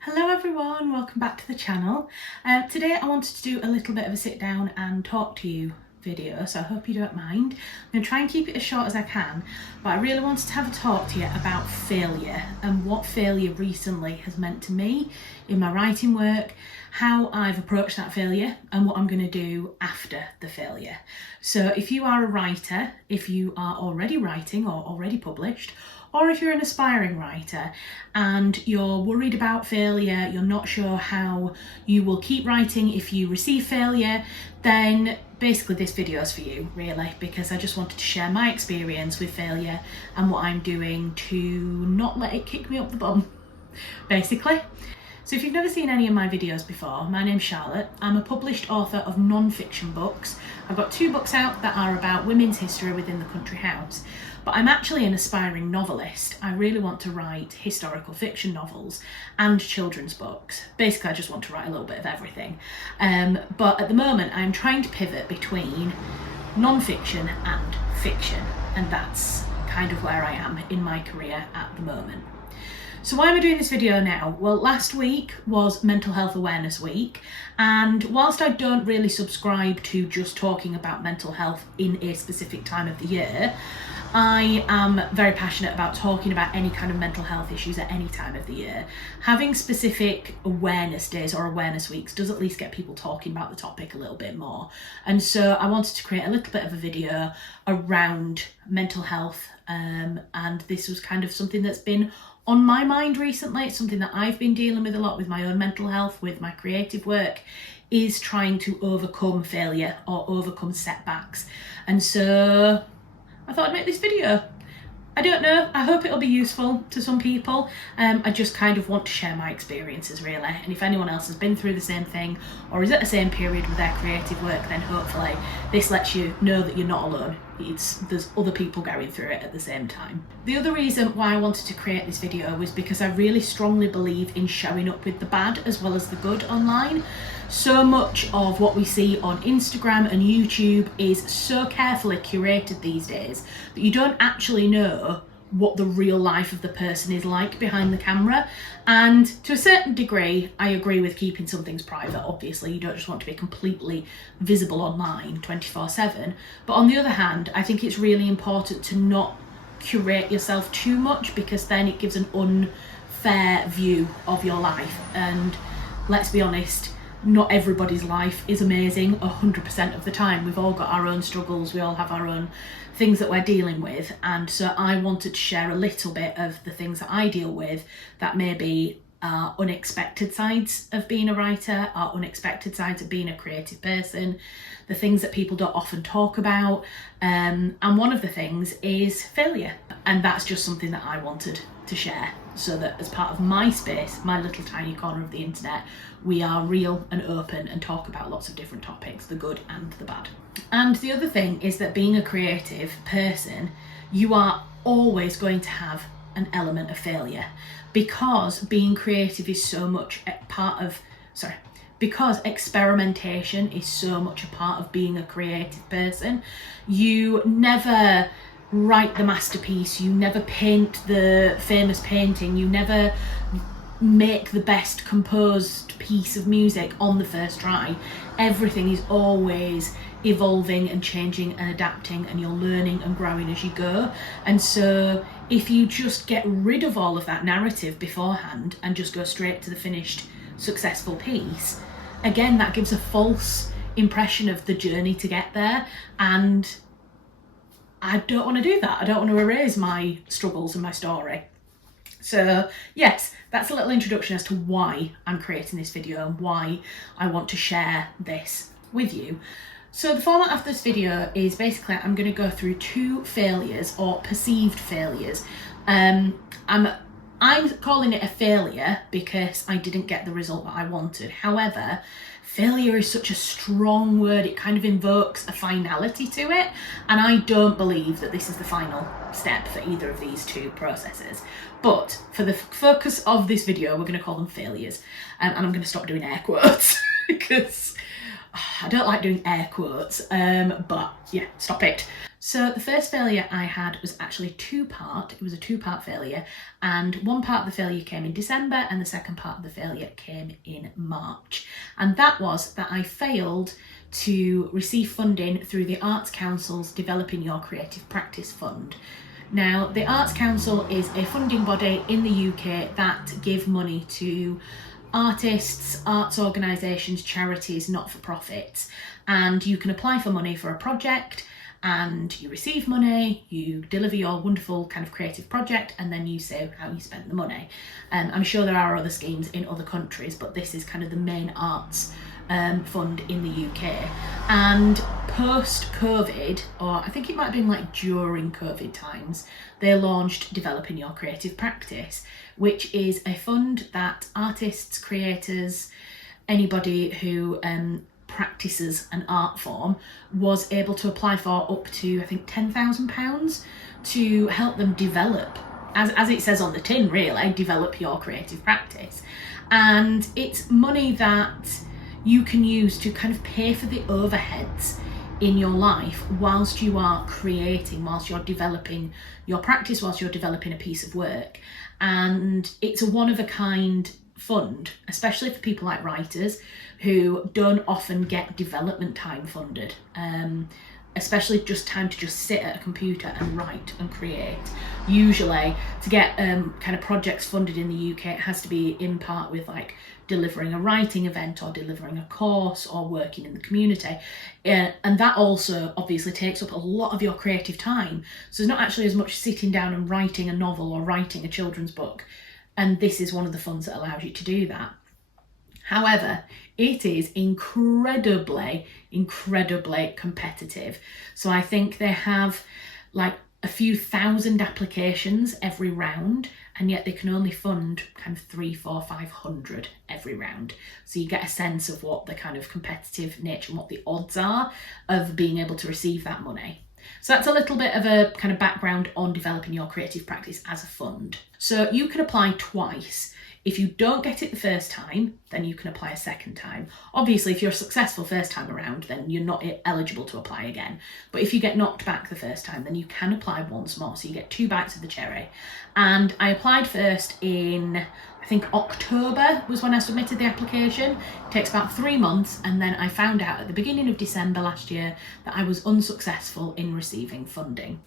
Hello everyone, welcome back to the channel. Today I wanted to do a little bit of a sit down and talk to you video, so I hope you don't mind. I'm going to try and keep it as short as I can, but I really wanted to have a talk to you about failure and what failure recently has meant to me in my writing work, how I've approached that failure and what I'm going to do after the failure. So if you are a writer, if you are already writing or already published, or if you're an aspiring writer and you're worried about failure, you're not sure how you will keep writing if you receive failure, then basically this video is for you, really, because I just wanted to share my experience with failure and what I'm doing to not let it kick me up the bum, basically. So if you've never seen any of my videos before, my name's Charlotte. I'm a published author of non-fiction books. I've got 2 books out that are about women's history within the country house, but I'm actually an aspiring novelist. I really want to write historical fiction novels and children's books. Basically, I just want to write a little bit of everything. But at the moment, I'm trying to pivot between non-fiction and fiction, and that's kind of where I am in my career at the moment. So why am I doing this video now? Well, last week was Mental Health Awareness Week, and whilst I don't really subscribe to just talking about mental health in a specific time of the year, I am very passionate about talking about any kind of mental health issues at any time of the year. Having specific awareness days or awareness weeks does at least get people talking about the topic a little bit more. And so I wanted to create a little bit of a video around mental health, and this was kind of something that's been on my mind recently. It's something that I've been dealing with a lot with my own mental health, with my creative work, is trying to overcome failure or overcome setbacks. And so I thought I'd make this video. I don't know, I hope it'll be useful to some people. I just kind of want to share my experiences, really, and if anyone else has been through the same thing or is at the same period with their creative work, then hopefully this lets you know that you're not alone. There's other people going through it at the same time. The other reason why I wanted to create this video was because I really strongly believe in showing up with the bad as well as the good online. So much of what we see on Instagram and YouTube is so carefully curated these days that you don't actually know what the real life of the person is like behind the camera. And to a certain degree, I agree with keeping some things private. Obviously, you don't just want to be completely visible online 24/7. But on the other hand, I think it's really important to not curate yourself too much, because then it gives an unfair view of your life. And let's be honest, not everybody's life is amazing 100% of the time. We've all got our own struggles, we all have our own things that we're dealing with, and so I wanted to share a little bit of the things that I deal with that maybe are unexpected sides of being a writer, are unexpected sides of being a creative person, the things that people don't often talk about, and one of the things is failure, and that's just something that I wanted to share, so that as part of my space, my little tiny corner of the internet, we are real and open and talk about lots of different topics, the good and the bad. And the other thing is that being a creative person, you are always going to have an element of failure, because being creative is so much a part of, because experimentation is so much a part of being a creative person. You never write the masterpiece, you never paint the famous painting, you never make the best composed piece of music on the first try. Everything is always evolving and changing and adapting, and you're learning and growing as you go. And so if you just get rid of all of that narrative beforehand and just go straight to the finished successful piece, again, that gives a false impression of the journey to get there, and I don't want to do that. I don't want to erase my struggles and my story. So yes, that's a little introduction as to why I'm creating this video and why I want to share this with you. So the format of this video is basically I'm going to go through 2 failures or perceived failures. I'm calling it a failure because I didn't get the result that I wanted. However, failure is such a strong word, it kind of invokes a finality to it, and I don't believe that this is the final step for either of these 2 processes. But for the focus of this video, we're going to call them failures, and I'm going to stop doing air quotes because I don't like doing air quotes, but yeah, stop it. So the first failure I had was actually two-part. It was a two-part failure, and one part of the failure came in December and the second part of the failure came in March. And that was that I failed to receive funding through the Arts Council's Developing Your Creative Practice Fund. Now, the Arts Council is a funding body in the UK that give money to artists, arts organisations, charities, not-for-profits, and you can apply for money for a project and you receive money, you deliver your wonderful kind of creative project, and then you say how you spent the money. I'm sure there are other schemes in other countries, but this is kind of the main arts fund in the UK. And post-COVID, or I think it might have been like during COVID times, they launched Developing Your Creative Practice, which is a fund that artists, creators, anybody who practices an art form was able to apply for up to, I think, £10,000 to help them develop, as it says on the tin really, develop your creative practice. And it's money that you can use to kind of pay for the overheads in your life whilst you are creating, whilst you're developing your practice, whilst you're developing a piece of work. And it's a one-of-a-kind fund, especially for people like writers who don't often get development time funded, especially just time to just sit at a computer and write and create. Usually to get kind of projects funded in the UK, it has to be in part with like delivering a writing event or delivering a course or working in the community. And that also obviously takes up a lot of your creative time. So there's not actually as much sitting down and writing a novel or writing a children's book. And this is one of the funds that allows you to do that. However, it is incredibly competitive. So I think they have like a few thousand applications every round, and yet they can only fund kind of 300, 400, 500 every round. So you get a sense of what the kind of competitive nature and what the odds are of being able to receive that money. So that's a little bit of a kind of background on developing your creative practice as a fund. So you can apply twice. If you don't get it the first time, then you can apply a second time. Obviously, if you're successful first time around, then you're not eligible to apply again. But if you get knocked back the first time, then you can apply once more. So you get 2 bites of the cherry. And I applied first in, I think October was when I submitted the application. It takes about 3 months. And then I found out at the beginning of December last year that I was unsuccessful in receiving funding.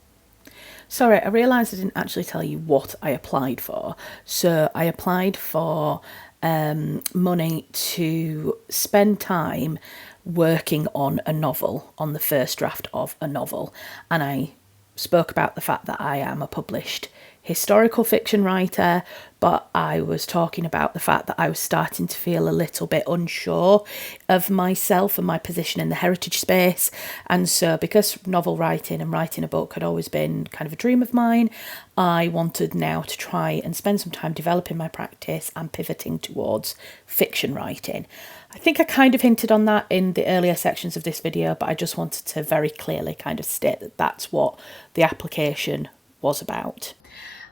Sorry, I realised I didn't actually tell you what I applied for. So I applied for money to spend time working on a novel, on the first draft of a novel. And I spoke about the fact that I am a published historical fiction writer, but I was talking about the fact that I was starting to feel a little bit unsure of myself and my position in the heritage space. And so because novel writing and writing a book had always been kind of a dream of mine, I wanted now to try and spend some time developing my practice and pivoting towards fiction writing. I think I kind of hinted on that in the earlier sections of this video, but I just wanted to very clearly kind of state that that's what the application was about.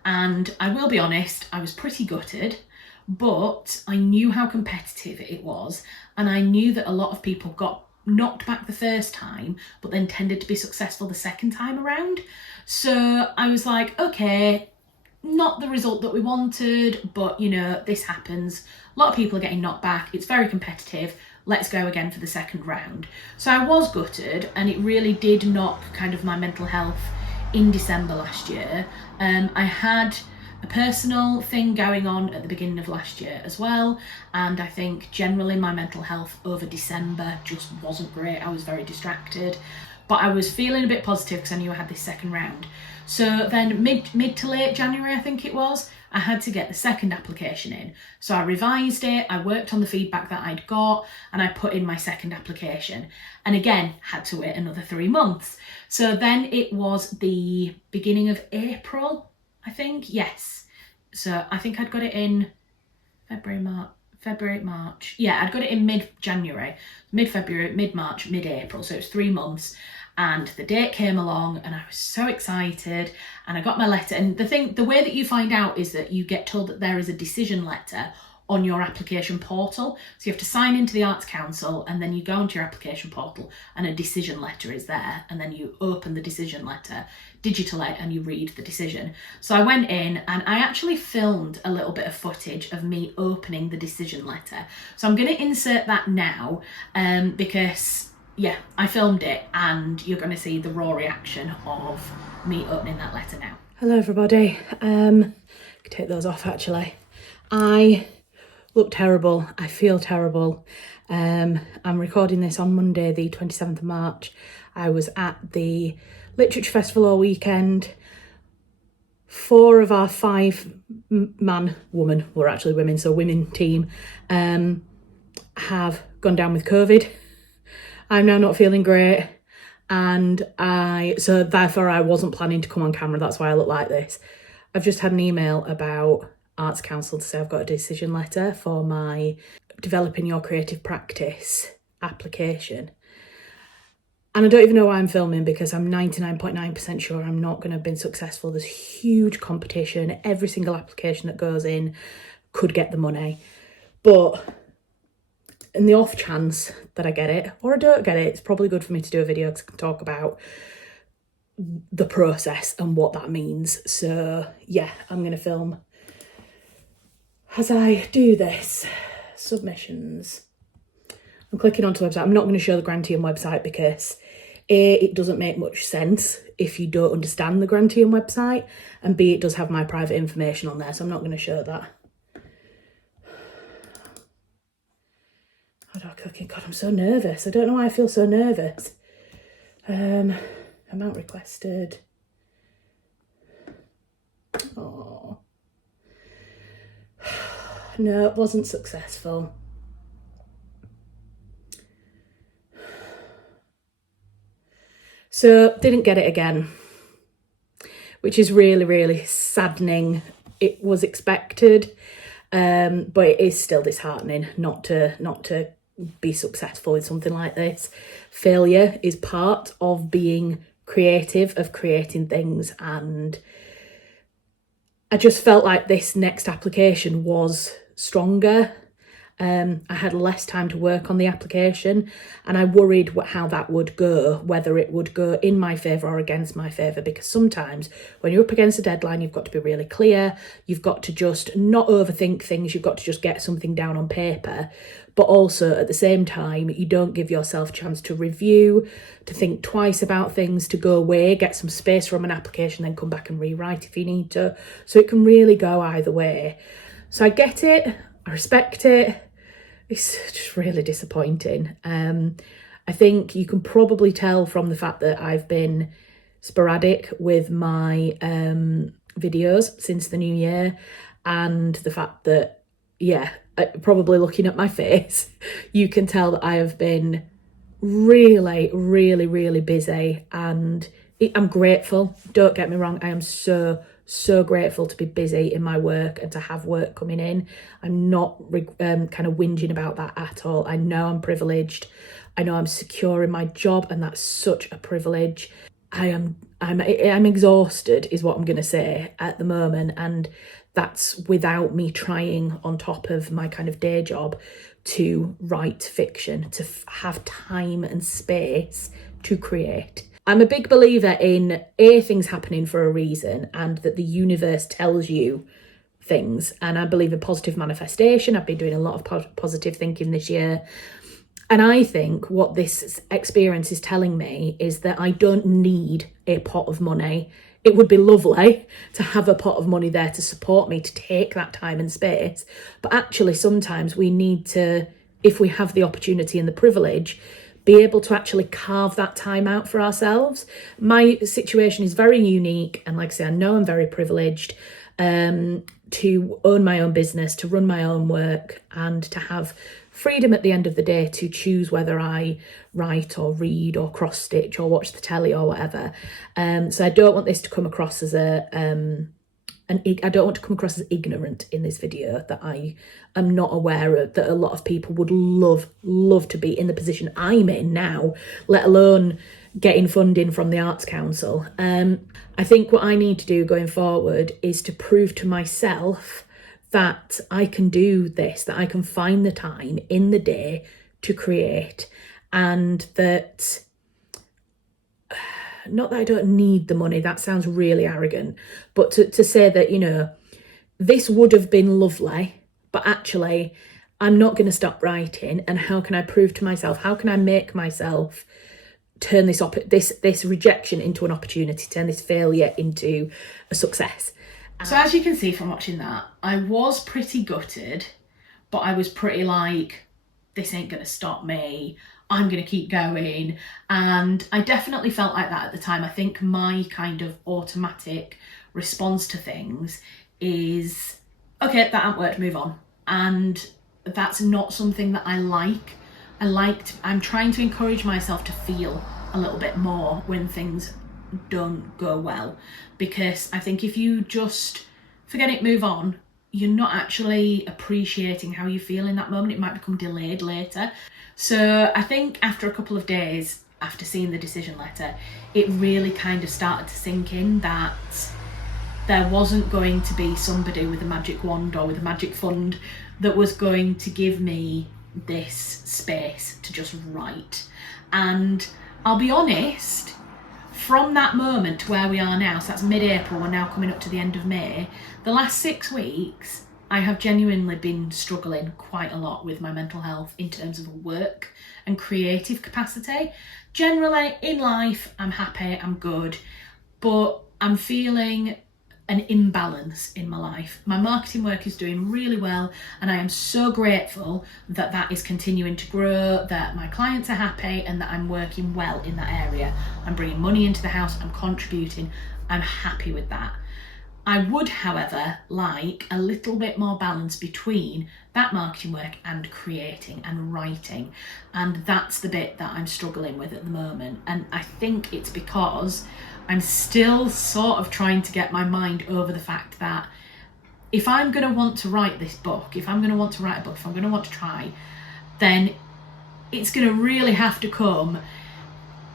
And I will be honest, I was pretty gutted, but I knew how competitive it was, and I knew that a lot of people got knocked back the first time, but then tended to be successful the second time around. So I was like, okay, not the result that we wanted, but you know, this happens. A lot of people are getting knocked back. It's very competitive. Let's go again for the second round. So I was gutted, and it really did knock kind of my mental health in December last year. I had a personal thing going on at the beginning of last year as well, and I think generally my mental health over December just wasn't great. I was very distracted, but I was feeling a bit positive because I knew I had this second round. So then mid to late January, I think it was, I had to get the second application in. So I revised it, I worked on the feedback that I'd got, and I put in my second application. And again, had to wait another 3 months. So then it was the beginning of April, I think, yes. So I think I'd got it in February, March. Yeah, I'd got it in mid-January, mid-February, mid-March, mid-April. So it was 3 months. And the date came along and I was so excited, and I got my letter. And the way that you find out is that you get told that there is a decision letter on your application portal. So you have to sign into the Arts Council, and then you go onto your application portal and a decision letter is there, and then you open the decision letter, digital it, and you read the decision. So I went in and I actually filmed a little bit of footage of me opening the decision letter. So I'm going to insert that now because yeah, I filmed it and you're going to see the raw reaction of me opening that letter now. Hello everybody. Take those off actually. I look terrible. I feel terrible. I'm recording this on Monday, the 27th of March. I was at the Literature Festival all weekend. 4 of our 5 women, we're actually women, so women team, have gone down with COVID. I'm now not feeling great. And so therefore I wasn't planning to come on camera. That's why I look like this. I've just had an email about Arts Council to say I've got a decision letter for my Developing Your Creative Practice application. And I don't even know why I'm filming, because I'm 99.9% sure I'm not going to have been successful. There's huge competition. Every single application that goes in could get the money. But in the off chance that I get it, or I don't get it, it's probably good for me to do a video to talk about the process and what that means. So yeah, I'm going to film as I do this. Submissions. I'm clicking onto the website. I'm not going to show the Grantian website because A, it doesn't make much sense if you don't understand the Grantian website, and B, it does have my private information on there, so I'm not going to show that. How do I click? God, I'm so nervous. I don't know why I feel so nervous. Amount requested. Oh. No, it wasn't successful. So didn't get it again, which is really, really saddening. It was expected, but it is still disheartening not to be successful with something like this. Failure is part of being creative, of creating things, and I just felt like this next application was stronger. I had less time to work on the application, and I worried how that would go, whether it would go in my favour or against my favour, because sometimes when you're up against a deadline, you've got to be really clear, you've got to just not overthink things, you've got to just get something down on paper, but also at the same time, you don't give yourself a chance to review, to think twice about things, to go away, get some space from an application, then come back and rewrite if you need to. So it can really go either way. So I get it, I respect it. It's just really disappointing. I think you can probably tell from the fact that I've been sporadic with my videos since the new year, and the fact that, yeah, probably looking at my face, you can tell that I have been really, really, really busy, and I'm grateful. Don't get me wrong, I am so grateful to be busy in my work and to have work coming in. I'm not kind of whinging about that at all. I know I'm privileged. I know I'm secure in my job, and that's such a privilege. I'm exhausted is what I'm going to say at the moment, and that's without me trying on top of my kind of day job to write fiction, to have time and space to create. I'm a big believer in things happening for a reason, and that the universe tells you things. And I believe in positive manifestation. I've been doing a lot of positive thinking this year. And I think what this experience is telling me is that I don't need a pot of money. It would be lovely to have a pot of money there to support me, to take that time and space. But actually, sometimes we need to, if we have the opportunity and the privilege, be able to actually carve that time out for ourselves. My situation is very unique, and like I say, I know I'm very privileged to own my own business, to run my own work, and to have freedom at the end of the day to choose whether I write or read or cross stitch or watch the telly or whatever. So I don't want this to come across as I don't want to come across as ignorant in this video, that I am not aware of that a lot of people would love to be in the position I'm in now, let alone getting funding from the Arts Council. I think what I need to do going forward is to prove to myself that I can do this, that I can find the time in the day to create, and that, not that I don't need the money, that sounds really arrogant, but to say that, you know, this would have been lovely, but actually I'm not going to stop writing. And how can I prove to myself, how can I make myself turn this rejection into an opportunity, turn this failure into a success? So as you can see from watching that, I was pretty gutted, but I was pretty like, this ain't going to stop me. I'm going to keep going. And I definitely felt like that at the time. I think my kind of automatic response to things is, okay, that ain't worked, move on. And that's not something that I like. I'm trying to encourage myself to feel a little bit more when things don't go well, because I think if you just forget it, move on, you're not actually appreciating how you feel in that moment. It might become delayed later. So I think after a couple of days after seeing the decision letter, it really kind of started to sink in that there wasn't going to be somebody with a magic wand or with a magic fund that was going to give me this space to just write. And I'll be honest, from that moment to where we are now, so that's mid-April, we're now coming up to the end of May, the last 6 weeks, I have genuinely been struggling quite a lot with my mental health in terms of work and creative capacity. Generally, in life, I'm happy, I'm good, but I'm feeling an imbalance in my life. My marketing work is doing really well, and I am so grateful that that is continuing to grow, that my clients are happy, and that I'm working well in that area. I'm bringing money into the house, I'm contributing, I'm happy with that. I would, however, like a little bit more balance between that marketing work and creating and writing. And that's the bit that I'm struggling with at the moment. And I think it's because I'm still sort of trying to get my mind over the fact that if I'm going to want to write this book, if I'm going to want to write a book, if I'm going to want to try, then it's going to really have to come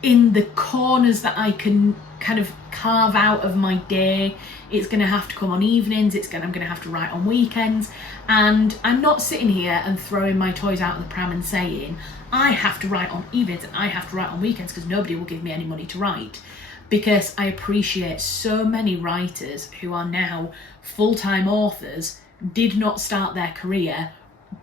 in the corners that I can kind of carve out of my day. It's going to have to come on evenings, I'm going to have to write on weekends, and I'm not sitting here and throwing my toys out of the pram and saying I have to write on evenings and I have to write on weekends because nobody will give me any money to write. Because I appreciate so many writers who are now full-time authors did not start their career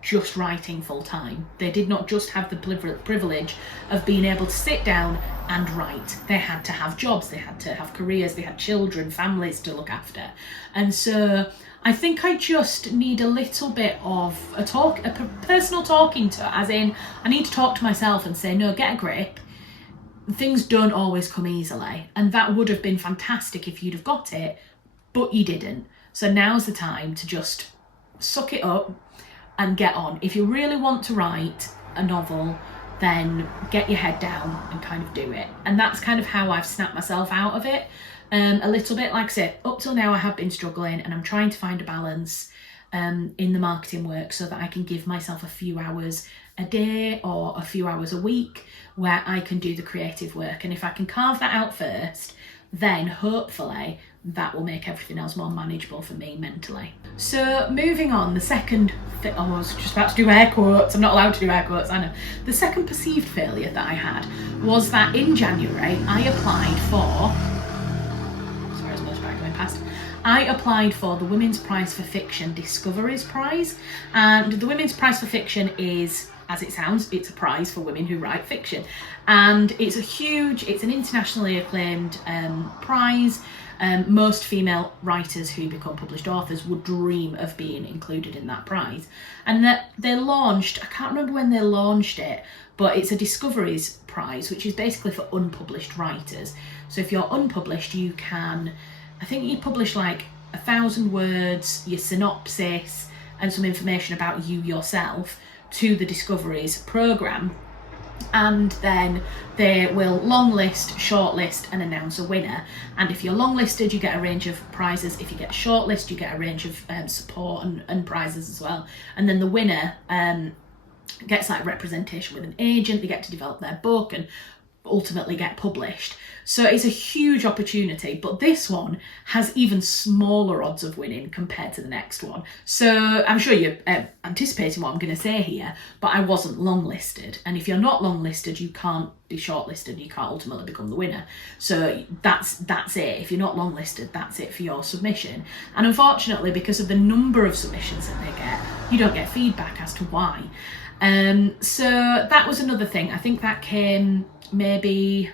just writing full-time. They did not just have the privilege of being able to sit down and write. They had to have jobs, they had to have careers, they had children, families to look after. And so I think I just need a little bit of a personal talking to, as in I need to talk to myself and say, no, get a grip. Things don't always come easily, and that would have been fantastic if you'd have got it, but you didn't. So now's the time to just suck it up and get on. If you really want to write a novel, then get your head down and kind of do it. And that's kind of how I've snapped myself out of it a little bit. Like I said, up till now I have been struggling, and I'm trying to find a balance in the marketing work so that I can give myself a few hours a day or a few hours a week where I can do the creative work. And if I can carve that out first, then hopefully that will make everything else more manageable for me mentally. So moving on, the second I was just about to do air quotes, I'm not allowed to do air quotes, I know. The second perceived failure that I had was that in January I applied for, sorry, there's a motorbike going past, I applied for the Women's Prize for Fiction Discoveries Prize, and the Women's Prize for Fiction is, as it sounds, it's a prize for women who write fiction, and it's an internationally acclaimed prize. Most female writers who become published authors would dream of being included in that prize. And that they launched, I can't remember when they launched it, but it's a Discoveries Prize, which is basically for unpublished writers. So if you're unpublished, you can, I think you publish like 1,000 words, your synopsis, and some information about you yourself to the Discoveries programme. And then they will long list, shortlist and announce a winner. And if you're long listed, you get a range of prizes. If you get shortlist, you get a range of support and prizes as well. And then the winner gets like representation with an agent. They get to develop their book and ultimately get published. So it's a huge opportunity, but this one has even smaller odds of winning compared to the next one. So I'm sure you're anticipating what I'm going to say here, but I wasn't longlisted. And if you're not longlisted, you can't be shortlisted, you can't ultimately become the winner. So that's it. If you're not longlisted, that's it for your submission. And unfortunately, because of the number of submissions that they get, you don't get feedback as to why. So that was another thing. I think that came maybe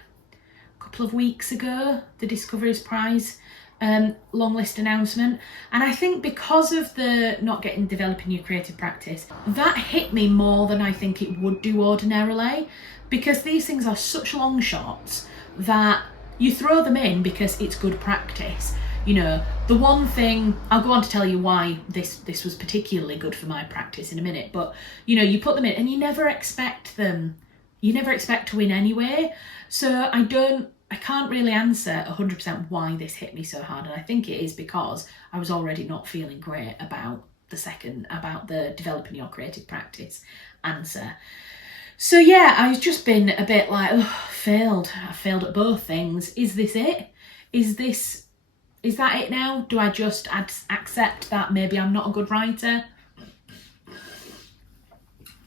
a couple of weeks ago, the Discoveries Prize long list announcement. And I think because of the not getting developing your creative practice, that hit me more than I think it would do ordinarily, because these things are such long shots that you throw them in because it's good practice. You know, the one thing, I'll go on to tell you why this was particularly good for my practice in a minute, but you know, you put them in and you never expect to win anyway. So I can't really answer 100% why this hit me so hard. And I think it is because I was already not feeling great about the developing your creative practice answer. So yeah, I've just been a bit like, I failed at both things. Is this it? Is that it now? Do I just accept that maybe I'm not a good writer?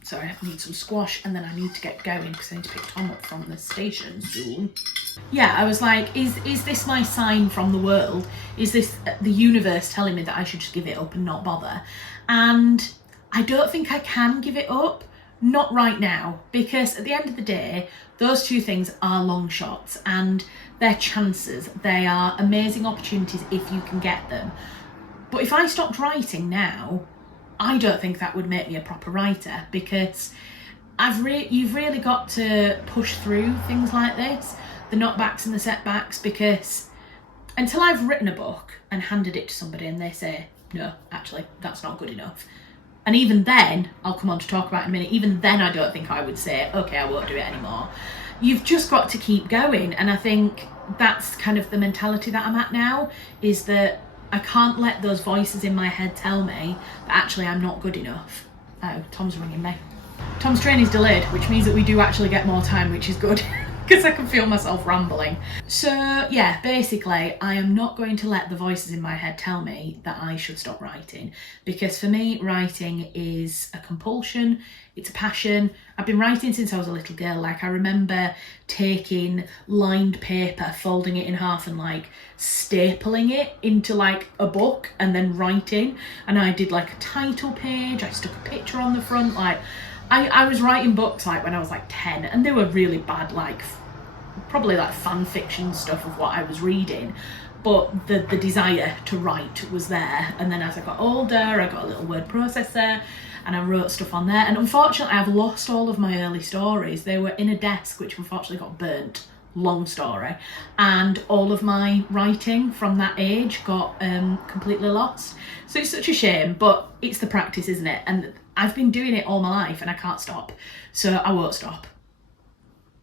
Sorry, I need some squash and then I need to get going because I need to pick Tom up from the station soon. Yeah, I was like, is this my sign from the world? Is this the universe telling me that I should just give it up and not bother? And I don't think I can give it up. Not right now, because at the end of the day, those two things are long shots and they're chances. They are amazing opportunities if you can get them. But if I stopped writing now, I don't think that would make me a proper writer, because you've really got to push through things like this, the knockbacks and the setbacks, because until I've written a book and handed it to somebody and they say, no, actually, that's not good enough. And even then, I'll come on to talk about it in a minute, even then I don't think I would say, okay, I won't do it anymore. You've just got to keep going. And I think that's kind of the mentality that I'm at now, is that I can't let those voices in my head tell me that actually I'm not good enough. Oh, Tom's ringing me. Tom's train is delayed, which means that we do actually get more time, which is good. Because I can feel myself rambling. So yeah, basically I am not going to let the voices in my head tell me that I should stop writing, because for me writing is a compulsion, it's a passion. I've been writing since I was a little girl. Like, I remember taking lined paper, folding it in half and like stapling it into like a book and then writing, and I did like a title page, I stuck a picture on the front. Like I was writing books like when I was like 10, and they were really bad, like probably like fan fiction stuff of what I was reading, but the desire to write was there. And then as I got older, I got a little word processor and I wrote stuff on there, and unfortunately I've lost all of my early stories. They were in a desk which unfortunately got burnt, long story, and all of my writing from that age got completely lost. So it's such a shame, but it's the practice, isn't it? And I've been doing it all my life and I can't stop, so I won't stop.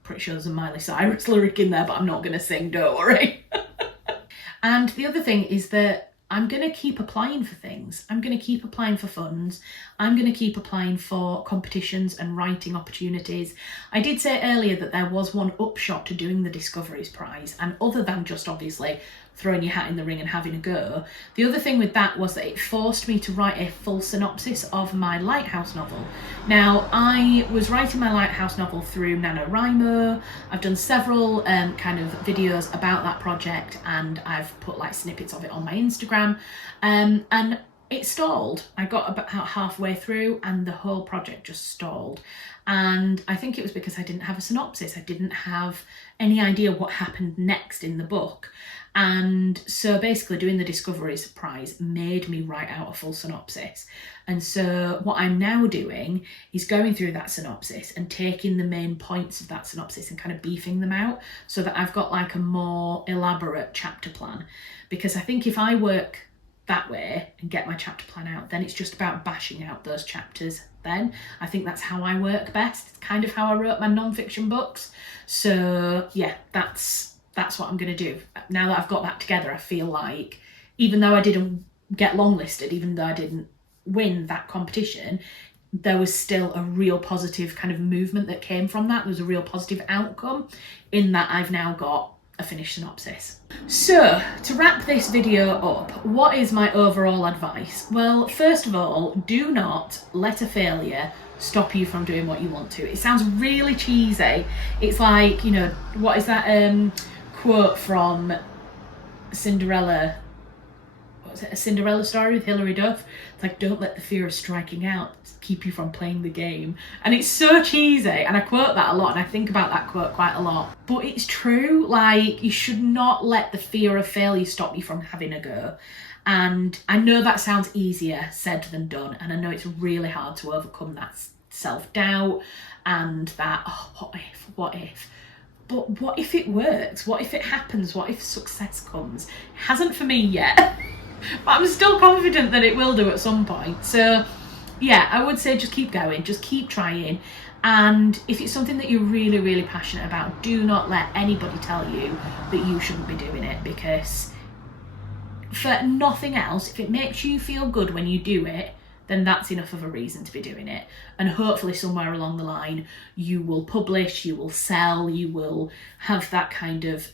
Pretty sure there's a Miley Cyrus lyric in there, but I'm not going to sing, don't worry. And the other thing is that I'm going to keep applying for things. I'm going to keep applying for funds. I'm going to keep applying for competitions and writing opportunities. I did say earlier that there was one upshot to doing the Discoveries Prize, and other than just obviously throwing your hat in the ring and having a go, the other thing with that was that it forced me to write a full synopsis of my Lighthouse novel. Now, I was writing my Lighthouse novel through NaNoWriMo. I've done several kind of videos about that project, and I've put like snippets of it on my Instagram, and it stalled. I got about halfway through and the whole project just stalled. And I think it was because I didn't have a synopsis. I didn't have any idea what happened next in the book. And so basically doing the Discoveries Prize made me write out a full synopsis. And so what I'm now doing is going through that synopsis and taking the main points of that synopsis and kind of beefing them out so that I've got like a more elaborate chapter plan. Because I think if I work that way and get my chapter plan out, then it's just about bashing out those chapters then. I think that's how I work best. It's kind of how I wrote my non-fiction books. So yeah, that's what I'm going to do. Now that I've got that together, I feel like even though I didn't get longlisted, even though I didn't win that competition, there was still a real positive kind of movement that came from that. There was a real positive outcome in that I've now got a finished synopsis. So, to wrap this video up, what is my overall advice? Well, first of all, do not let a failure stop you from doing what you want to. It sounds really cheesy. It's like, you know, what is that quote from Cinderella? What was it? A Cinderella Story with Hilary Duff? It's like, don't let the fear of striking out keep you from playing the game. And it's so cheesy, and I quote that a lot, and I think about that quote quite a lot. But it's true, like, you should not let the fear of failure stop you from having a go. And I know that sounds easier said than done, and I know it's really hard to overcome that self-doubt and that, oh, what if? But what if it works? What if it happens? What if success comes? It hasn't for me yet, but I'm still confident that it will do at some point. So yeah, I would say just keep going, just keep trying. And if it's something that you're really, really passionate about, do not let anybody tell you that you shouldn't be doing it, because for nothing else, if it makes you feel good when you do it, then that's enough of a reason to be doing it. And hopefully somewhere along the line, you will publish, you will sell, you will have that kind of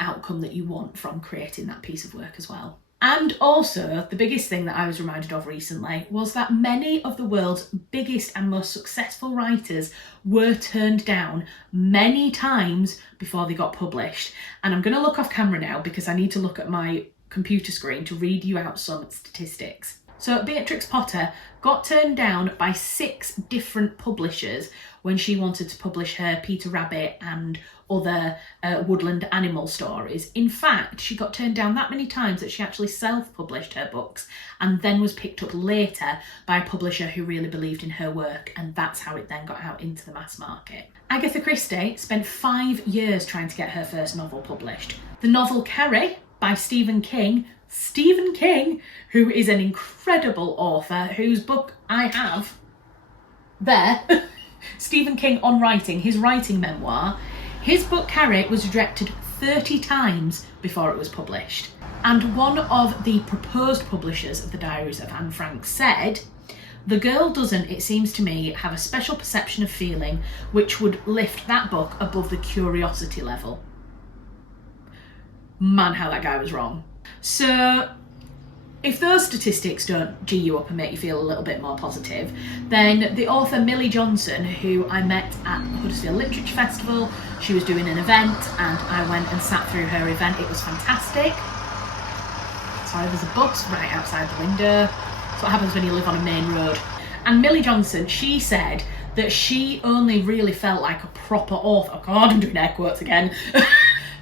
outcome that you want from creating that piece of work as well. And also, the biggest thing that I was reminded of recently was that many of the world's biggest and most successful writers were turned down many times before they got published. And I'm going to look off camera now because I need to look at my computer screen to read you out some statistics. So Beatrix Potter got turned down by 6 different publishers when she wanted to publish her Peter Rabbit and other woodland animal stories. In fact, she got turned down that many times that she actually self-published her books and then was picked up later by a publisher who really believed in her work, and that's how it then got out into the mass market. Agatha Christie spent 5 years trying to get her first novel published. The novel Carrie by Stephen King, who is an incredible author, whose book I have there, Stephen King on Writing, his writing memoir. His book Carrie was rejected 30 times before it was published. And one of the proposed publishers of the Diaries of Anne Frank said, "The girl doesn't, it seems to me, have a special perception of feeling which would lift that book above the curiosity level." Man, how that guy was wrong. So if those statistics don't G you up and make you feel a little bit more positive, then the author Millie Johnson, who I met at Huddersfield Literature Festival, she was doing an event and I went and sat through her event. It was fantastic. Sorry, there's a bus right outside the window. That's what happens when you live on a main road. And Millie Johnson, she said that she only really felt like a proper author. Oh God, I'm doing air quotes again.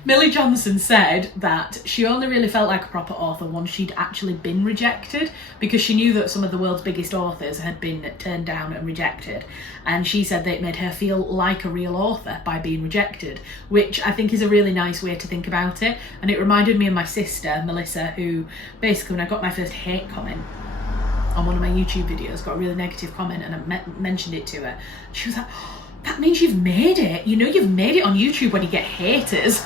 Millie Johnson said that she only really felt like a proper author once she'd actually been rejected, because she knew that some of the world's biggest authors had been turned down and rejected. And she said that it made her feel like a real author by being rejected, which I think is a really nice way to think about it. And it reminded me of my sister, Melissa, who basically, when I got my first hate comment on one of my YouTube videos, got a really negative comment, and I mentioned it to her. She was like, "Oh, that means you've made it. You know you've made it on YouTube when you get haters."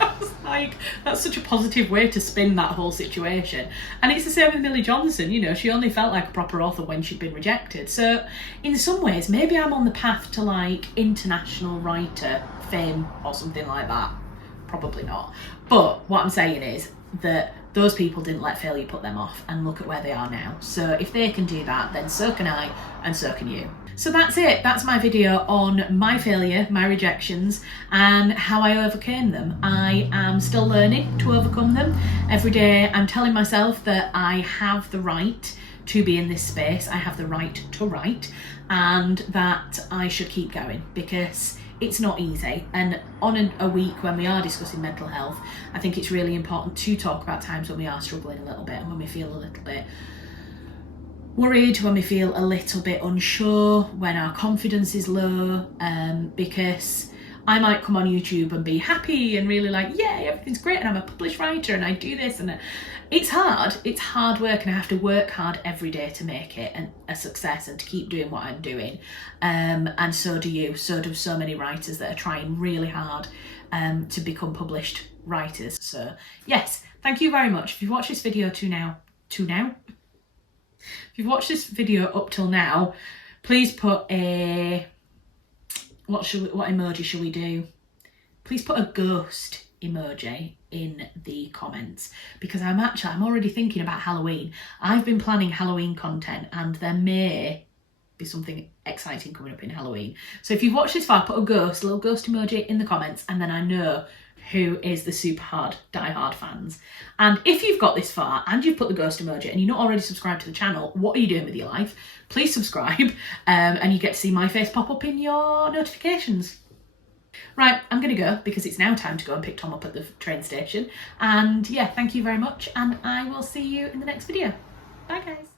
I was like, that's such a positive way to spin that whole situation. And it's the same with Millie Johnson, you know, she only felt like a proper author when she'd been rejected. So in some ways, maybe I'm on the path to like international writer fame or something like that. Probably not. But what I'm saying is that those people didn't let failure put them off, and look at where they are now. So if they can do that, then so can I, and so can you. So that's it. That's my video on my failure, my rejections, and how I overcame them. I am still learning to overcome them. Every day I'm telling myself that I have the right to be in this space. I have the right to write, and that I should keep going, because it's not easy. And on a week when we are discussing mental health, I think it's really important to talk about times when we are struggling a little bit and when we feel a little bit worried, when we feel a little bit unsure, when our confidence is low, because I might come on YouTube and be happy and really like, yay, everything's great and I'm a published writer and I do this, and it's hard work, and I have to work hard every day to make it a success and to keep doing what I'm doing, and so do you, so do so many writers that are trying really hard to become published writers. So yes, thank you very much. If you've watched this video to now, If you've watched this video up till now, please put a, what emoji shall we do? Please put a ghost emoji in the comments, because I'm already thinking about Halloween. I've been planning Halloween content and there may be something exciting coming up in Halloween. So if you've watched this far, put a little ghost emoji in the comments, and then I know who is the super hard, die-hard fans. And if you've got this far and you've put the ghost emoji and you're not already subscribed to the channel, what are you doing with your life? Please subscribe, and you get to see my face pop up in your notifications. Right, I'm going to go because it's now time to go and pick Tom up at the train station. And yeah, thank you very much, and I will see you in the next video. Bye guys.